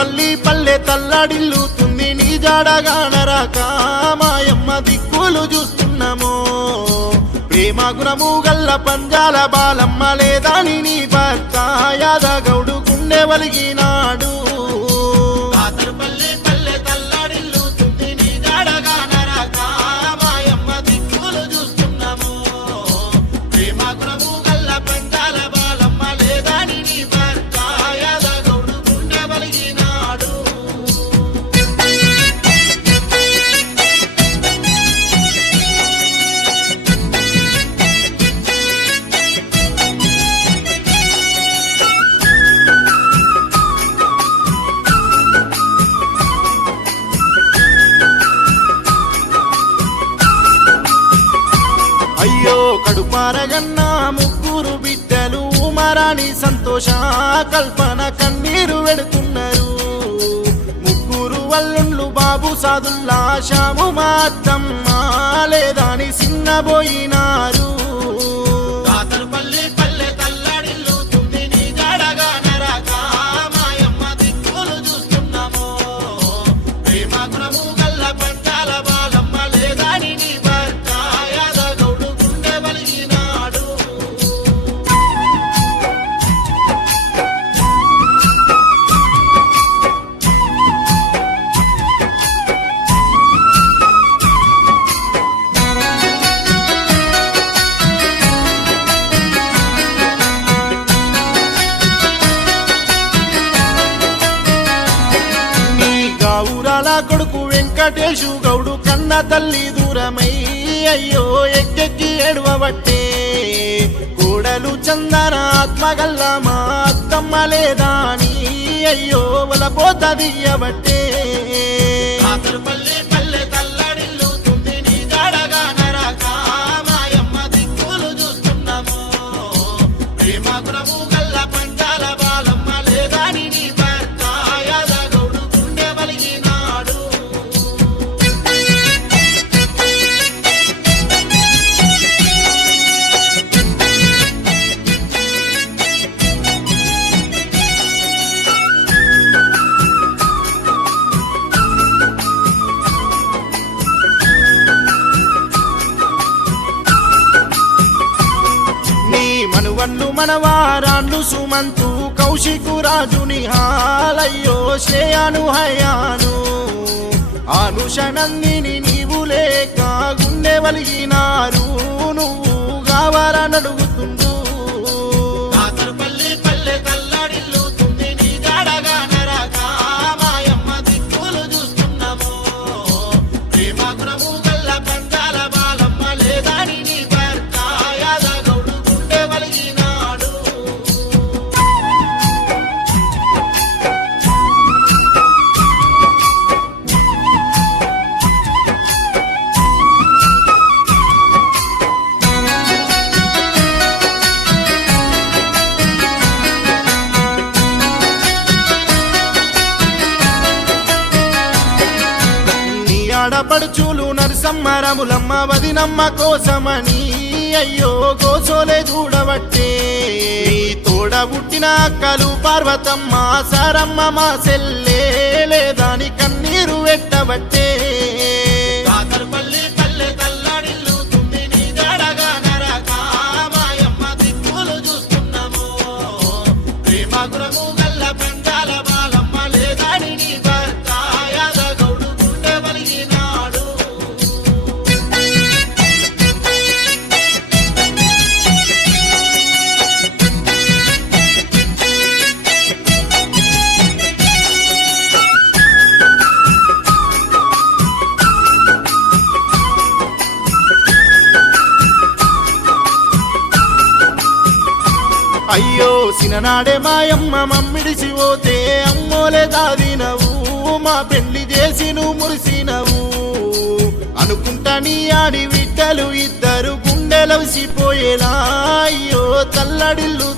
తాతరుపల్లి పల్లె తల్లడిల్లుతుంది నీ జాడగానరాక మాయమ్మ దిక్కులు చూస్తున్నామో ప్రేమ గుణము గల్ల పంజాల బాలమ్మ లేదని నీ భర్త యాదగౌడు గుండె వలిగినాడు అయ్యో కడుపారగన్నా ముగ్గురు బిడ్డలు ఉమరాణి సంతోష కల్పన కన్నీరు వెడుతున్నారు ముగ్గురు వల్లుండ్లు బాబు సాదుల్లా శాము మాత్తమ్మ లేదాని సిన్నబోయినారు కొడుకు వెంకటేశు గౌడు కన్న తల్లి దూరమై అయ్యో ఎక్కెక్కి ఏడవబట్టే కోడలు చందన ఆత్మగల్ల మా అత్తమ్మ లేదాని అయ్యో వలపోతదియ్యబట్టే వన్ను మనవారాన్లు సుమంతు కౌశికు రాజుని హాలయ్యో శ్రేయాను హయాను ఆనుషనందిని నీవు లేక గుండె వలిగినారు నువ్వు కావాలనడుగుతుండు ఆడపడుచులు నరసమ్మరములమ్మ వదినమ్మ కోసమని అయ్యో గోసోలే చూడబట్టే తోడ పుట్టిన అక్కలు పార్వతమ్మ సారమ్మ మా సెల్లే లేదాని కన్నీరు వెట్టబట్టే అయ్యో సిననాడే మాయమ్మ మమ్మిడిసి పోతే అమ్మోలే దాదినవు మా పెళ్లి చేసి నువ్వు మురిసినవు అనుకుంటా నీ ఆడి విట్టలు ఇద్దరు గుండెలవిసిపోయేలా అయ్యో తల్లడిల్లు